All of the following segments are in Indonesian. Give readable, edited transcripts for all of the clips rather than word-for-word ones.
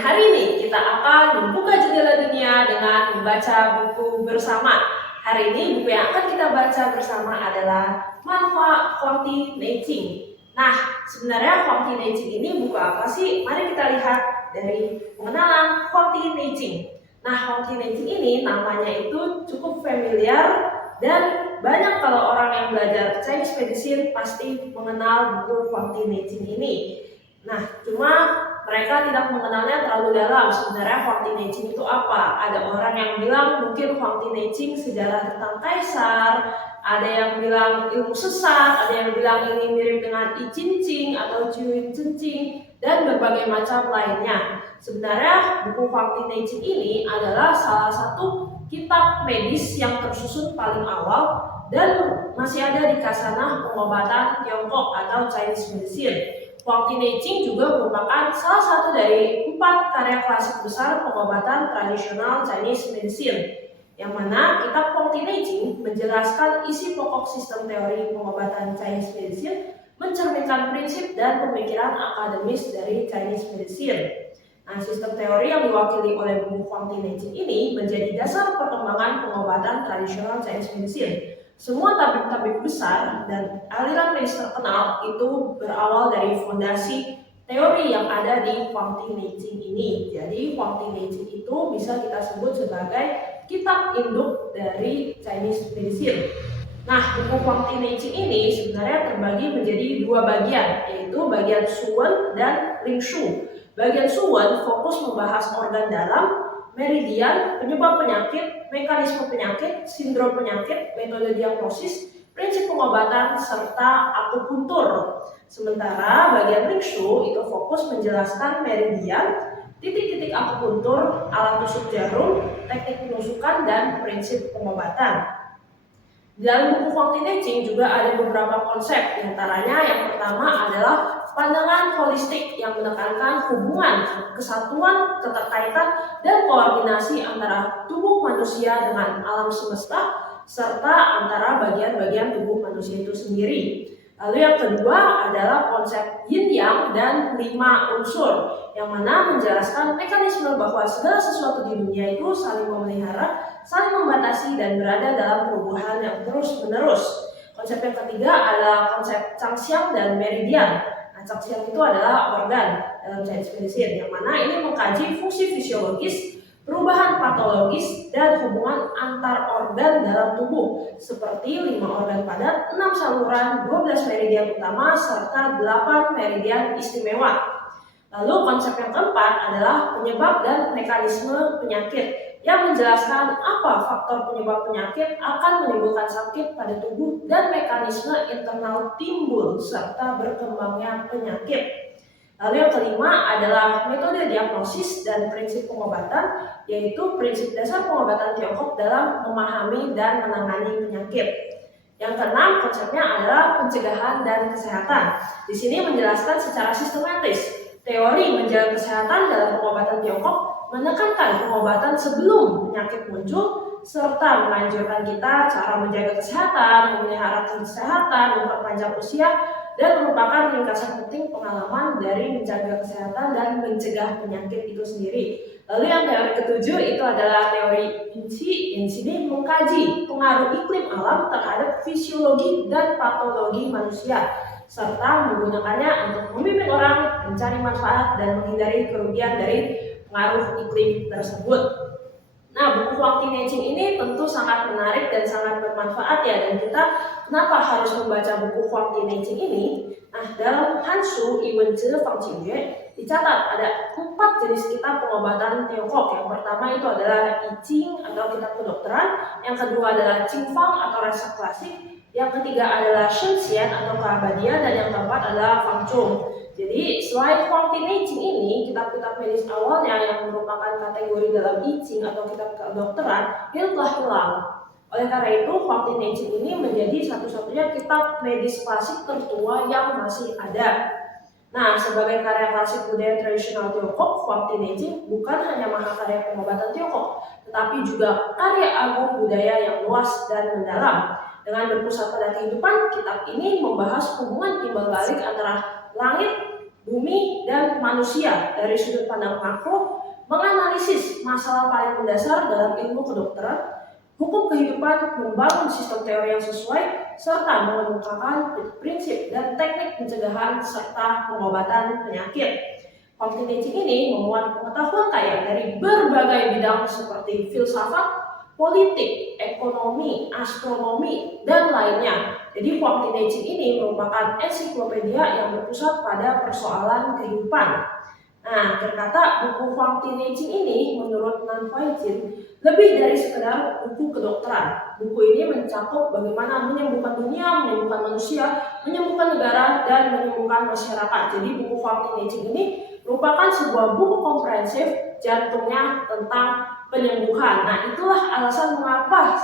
hari ini kita akan membuka jendela dunia dengan membaca buku bersama. Hari ini buku yang akan kita baca bersama adalah Manhwa Huangdi Neijing. Nah, sebenarnya Huangdi Neijing ini buku apa sih? Mari kita lihat dari pengenalan Huangdi Neijing. Nah, Huangdi Neijing ini namanya itu cukup familiar dan banyak kalau orang yang belajar Chinese medicine pasti mengenal buku Huangdi Neijing ini. Nah, cuma mereka tidak mengenalnya terlalu dalam. Sebenarnya Huangdi Neijing itu apa? Ada orang yang bilang mungkin Huangdi Neijing sejarah tentang kaisar, ada yang bilang ilmu sesat, ada yang bilang ini mirip dengan I Ching Ching atau Jiu Ching Ching, dan berbagai macam lainnya. Sebenarnya buku Huangdi Neijing ini adalah salah satu kitab medis yang tersusun paling awal dan masih ada di Khasanah Pengobatan Tiongkok atau Chinese Medicine. Huangdi Neijing juga merupakan salah satu dari 4 karya klasik besar pengobatan tradisional Chinese Medicine, yang mana kitab Huangdi Neijing menjelaskan isi pokok sistem teori pengobatan Chinese Medicine, mencerminkan prinsip dan pemikiran akademis dari Chinese Medicine. Nah, sistem teori yang diwakili oleh buku Huangdi Neijing ini menjadi dasar perkembangan pengobatan tradisional Chinese Medicine. Semua tabib-tabib besar dan aliran medis terkenal itu berawal dari fondasi teori yang ada di Huangdi Neijing ini. Jadi Huangdi Neijing itu bisa kita sebut sebagai kitab induk dari Chinese Medicine. Nah, buku Huangdi Neijing ini sebenarnya terbagi menjadi 2 bagian, yaitu bagian Suwen dan Lingshu. Bagian Suwen fokus membahas organ dalam, meridian, penyebab penyakit, mekanisme penyakit, sindrom penyakit, metode diagnosis, prinsip pengobatan, serta akupuntur. Sementara bagian Lingshu itu fokus menjelaskan meridian, titik-titik akupuntur, alat tusuk jarum, teknik penusukan, dan prinsip pengobatan. Dalam buku Huangdi Neijing juga ada beberapa konsep, diantaranya yang pertama adalah pandangan holistik yang menekankan hubungan, kesatuan, keterkaitan, dan koordinasi antara tubuh manusia dengan alam semesta, serta antara bagian-bagian tubuh manusia itu sendiri. Lalu yang kedua adalah konsep yin yang dan 5 unsur, yang mana menjelaskan mekanisme bahwa segala sesuatu di dunia itu saling memelihara, saling membatasi, dan berada dalam perubahan yang terus-menerus. Konsep yang ketiga adalah konsep Changxiang dan meridian. Nah, Changxiang itu adalah organ dalam Chinese medicine, yang mana ini mengkaji fungsi fisiologis, perubahan patologis, dan hubungan antar organ dalam tubuh, seperti 5 organ padat, 6 saluran, 12 meridian utama, serta 8 meridian istimewa. Lalu konsep yang keempat adalah penyebab dan mekanisme penyakit, yang menjelaskan apa faktor penyebab penyakit akan menimbulkan sakit pada tubuh dan mekanisme internal timbul serta berkembangnya penyakit. Lalu yang kelima adalah metode diagnosis dan prinsip pengobatan, yaitu prinsip dasar pengobatan Tiongkok dalam memahami dan menangani penyakit. Yang keenam konsepnya adalah pencegahan dan kesehatan. Di sini menjelaskan secara sistematis teori menjaga kesehatan dalam pengobatan Tiongkok, menekankan pengobatan sebelum penyakit muncul, serta menganjurkan kita cara menjaga kesehatan, memelihara kesehatan, memperpanjang usia, dan merupakan ringkasan penting pengalaman dari menjaga kesehatan dan mencegah penyakit itu sendiri. Lalu yang teori ketujuh itu adalah teori Yinqi. Yang sini mengkaji pengaruh iklim alam terhadap fisiologi dan patologi manusia, serta menggunakannya untuk membimbing orang mencari manfaat dan menghindari kerugian dari pengaruh iklim tersebut. Nah, buku Huangdi Neijing ini tentu sangat menarik dan sangat bermanfaat ya, dan kita kenapa harus membaca buku Huangdi Neijing ini? Nah, dalam Hansu Iwenzi Fangqingyue dicatat ada 4 jenis kitab pengobatan Tiongkok. Yang pertama itu adalah I Ching atau kitab kedokteran, yang kedua adalah Qing Fang atau resep klasik, yang ketiga adalah Shen Xian atau keabadian, dan yang keempat adalah Fang Zhong. Jadi selain Huangdi Neijing ini, kitab-kitab medis awalnya yang merupakan kategori dalam I Ching atau kitab kedokteran itu telah hilang. Oleh karena itu, Huangdi Neijing ini menjadi satu-satunya kitab medis klasik tertua yang masih ada. Nah, sebagai karya klasik budaya tradisional Tiongkok, Huangdi Neijing bukan hanya mahakarya pengobatan Tiongkok, tetapi juga karya agung budaya yang luas dan mendalam. Dengan berpusat pada kehidupan, kitab ini membahas hubungan timbal balik antara langit, bumi dan manusia dari sudut pandang makro, menganalisis masalah paling mendasar dalam ilmu kedokteran, hukum kehidupan, membangun sistem teori yang sesuai, serta mengemukakan prinsip dan teknik pencegahan serta pengobatan penyakit. Quantum teaching ini memuat pengetahuan kaya dari berbagai bidang seperti filsafat, politik, ekonomi, astronomi, dan lainnya. Jadi quantum teaching ini merupakan ensiklopedia yang berpusat pada persoalan kehidupan. Nah, terkata buku quantum teaching ini menurut Nan Huaijin lebih dari sekedar buku kedokteran. Buku ini mencakup bagaimana menyembuhkan dunia, menyembuhkan manusia, menyembuhkan negara, dan menyembuhkan masyarakat. Jadi buku quantum teaching ini merupakan sebuah buku komprehensif jantungnya tentang penyembuhan. Nah, itulah alasan mengapa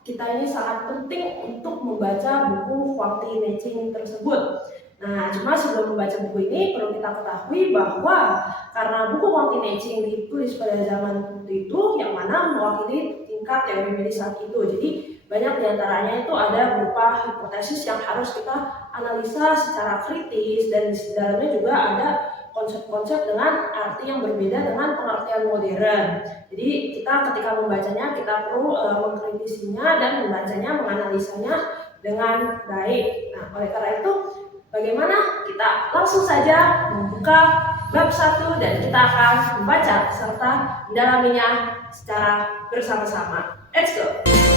kita ini sangat penting untuk membaca buku quantum teaching tersebut. Nah, cuma sebelum membaca buku ini perlu kita ketahui bahwa karena buku quantum teaching ditulis pada zaman itu yang mana mewakili tingkat teori medis saat itu. Jadi banyak diantaranya itu ada berupa hipotesis yang harus kita analisa secara kritis, dan di dalamnya juga ada konsep-konsep dengan arti yang berbeda dengan pengertian modern. Jadi kita ketika membacanya kita perlu mengkritisinya dan membacanya, menganalisanya dengan baik. Nah, oleh karena itu bagaimana kita langsung saja membuka bab 1 dan kita akan membaca serta mendalaminya secara bersama-sama. Let's go!